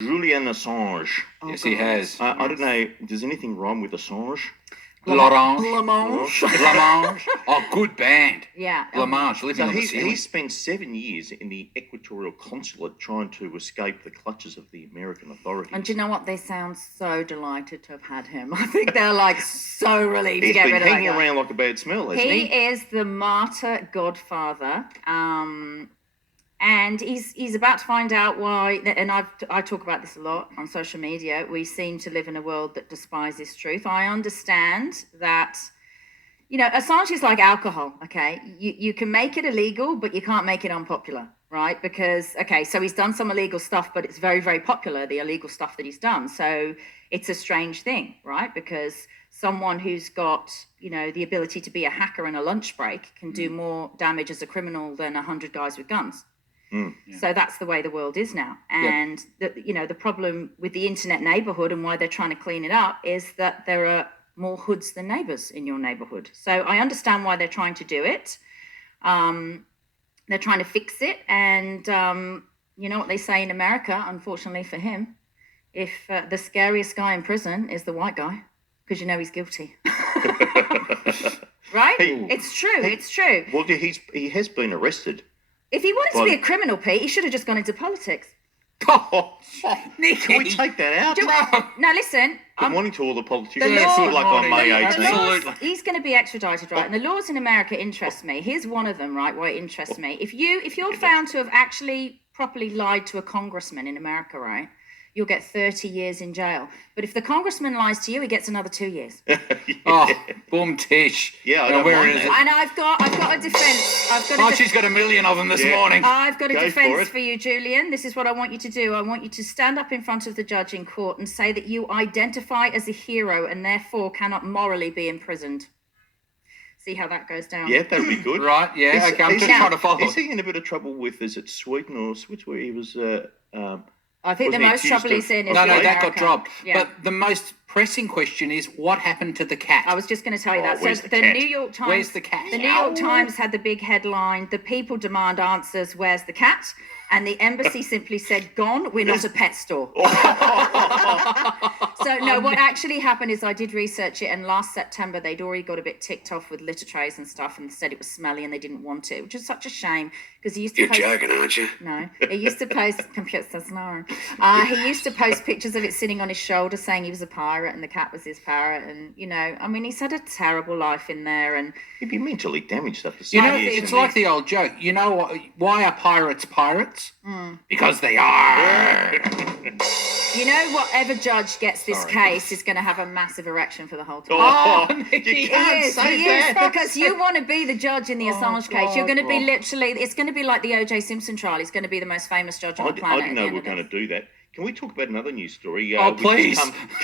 Julian Assange. Oh, yes, God. He has. I don't know. Does anything rhyme with Assange? Blancmange. Oh, good band. Yeah. Blancmange, living on the ceiling. He spent 7 years in the Equatorial Consulate trying to escape the clutches of the American authorities. And do you know what? They sound so delighted to have had him. I think they're like so relieved to get rid of him. He's been hanging around like a bad smell, hasn't he? He is the martyr godfather. And he's about to find out why, and I talk about this a lot on social media. We seem to live in a world that despises truth. I understand that, Assange is like alcohol, okay? You can make it illegal, but you can't make it unpopular, right? Because, so he's done some illegal stuff, but it's very, very popular, the illegal stuff that he's done. So it's a strange thing, right? Because someone who's got, the ability to be a hacker in a lunch break can do more damage as a criminal than 100 guys with guns. Yeah. So that's the way the world is now. And the problem with the internet neighborhood and why they're trying to clean it up is that there are more hoods than neighbors in your neighborhood. So I understand why they're trying to do it. They're trying to fix it. And you know what they say in America, unfortunately for him, if the scariest guy in prison is the white guy, because he's guilty. Right? It's true. It's true. Well, he has been arrested. If he wanted to be a criminal, Pete, he should have just gone into politics. Nicky. Can we take that out? Now, listen. Good morning to all the politicians. Like on May 18th. He's going to be extradited, right? And the laws in America interest me. Here's one of them, right, why it interests me. If you're found to have actually properly lied to a congressman in America, right, you'll get 30 years in jail. But if the congressman lies to you, he gets another 2 years. Oh, boom tish. Yeah, I don't where is it? And I've got a defense. She's got a million of them this morning. I've got a defense for you, Julian. This is what I want you to do. I want you to stand up in front of the judge in court and say that you identify as a hero and therefore cannot morally be imprisoned. See how that goes down. Yeah, that'd be good. Right, yeah, okay, I'm just trying to follow. Is he in a bit of trouble with, is it Sweden or which way he was... I think the most trouble he's in is America. That got dropped. Yeah. But the most pressing question is, what happened to the cat? I was just going to tell you that. Where's So the New York Times... Where's the cat? The New York Times had the big headline, "The people demand answers, where's the cat?" And the embassy simply said, "Gone, we're not a pet store." So, no, what actually happened is I did research it, and last September they'd already got a bit ticked off with litter trays and stuff and said it was smelly and they didn't want it, which is such a shame because he used to post... You're joking, aren't you? No. He used to post... Computer says no. He used to post pictures of it sitting on his shoulder saying he was a pirate and the cat was his parrot. And, he's had a terrible life in there. And he'd be mentally damaged after it's like the old joke. You know what? Why are pirates pirates? Because they are. Whatever judge gets this case is going to have a massive erection for the whole time. You can't say that. Because you want to be the judge in the Assange case. You're going to be it's going to be like the O.J. Simpson trial. He's going to be the most famous judge on the planet. I didn't know we were going to do that. Can we talk about another news story? Please.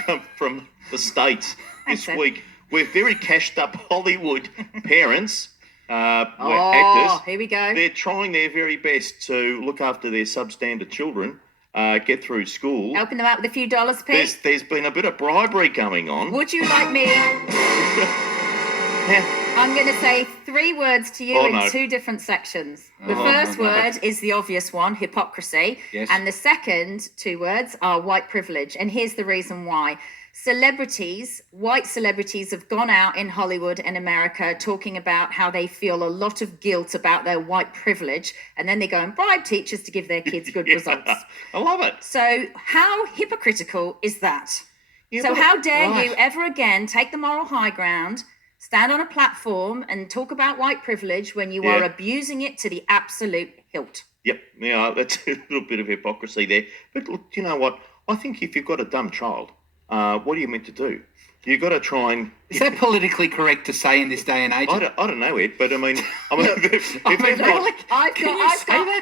Come from the States this week. We're very cashed up Hollywood parents. Actors. Here we go. They're trying their very best to look after their substandard children, get through school. Helping them out with a few dollars, Pete. There's been a bit of bribery going on. Would you like me? I'm going to say 3 words to you in 2 different sections. The first word is the obvious one, hypocrisy. Yes. And the second 2 words are white privilege. And here's the reason why. White celebrities have gone out in Hollywood and America talking about how they feel a lot of guilt about their white privilege, and then they go and bribe teachers to give their kids good results. I love it. So how hypocritical is that? Yeah, so how dare you ever again take the moral high ground, stand on a platform and talk about white privilege when you are abusing it to the absolute hilt? Yep, that's a little bit of hypocrisy there. But look, you know what? I think if you've got a dumb child, what are you meant to do? You've got to try and... Is that politically correct to say in this day and age? I don't know, Ed, but I mean...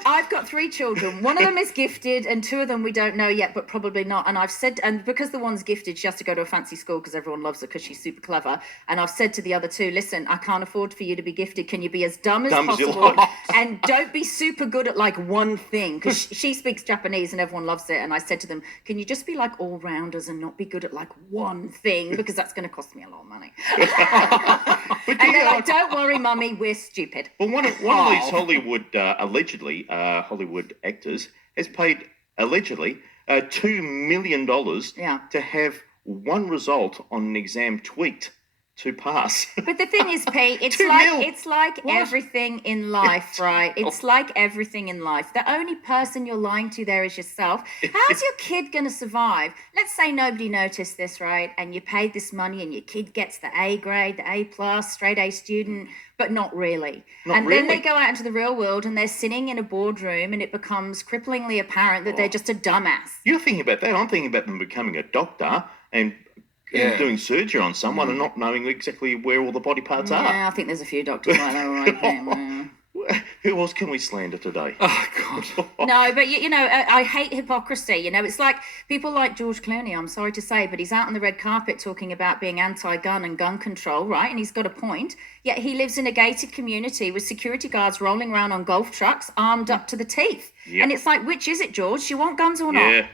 I've got 3 children. One of them is gifted and 2 of them we don't know yet, but probably not. And I've said... And because the one's gifted, she has to go to a fancy school because everyone loves her because she's super clever. And I've said to the other 2, listen, I can't afford for you to be gifted. Can you be as dumb as possible? And don't be super good at like one thing, because she speaks Japanese and everyone loves it. And I said to them, can you just be like all-rounders and not be good at like one thing? Because that's going to cost me a lot of money. And they're like, don't worry, Mummy, we're stupid. Well, one of these Hollywood, Hollywood actors has paid, allegedly, $2 million Yeah. to have one result on an exam tweaked to pass. But the thing is, Pete, it's 2 like mil. it's like everything in life, right? It's like everything in life. The only person you're lying to there is yourself. How's your kid going to survive? Let's say nobody noticed this, right? And you paid this money, and your kid gets the A grade, the A plus, straight A student, but not really. Then they go out into the real world, and they're sitting in a boardroom, and it becomes cripplingly apparent that they're just a dumbass. You're thinking about that. I'm thinking about them becoming a doctor and doing surgery on someone and not knowing exactly where all the body parts are. Yeah, I think there's a few doctors like that, all right, Pete. Who else can we slander today? Oh, God. No, but you know, I hate hypocrisy. You know, it's like people like George Clooney, I'm sorry to say, but he's out on the red carpet talking about being anti-gun and gun control, right? And he's got a point. Yet he lives in a gated community with security guards rolling around on golf trucks, armed up to the teeth. Yep. And it's like, which is it, George? Do you want guns or not? Yeah.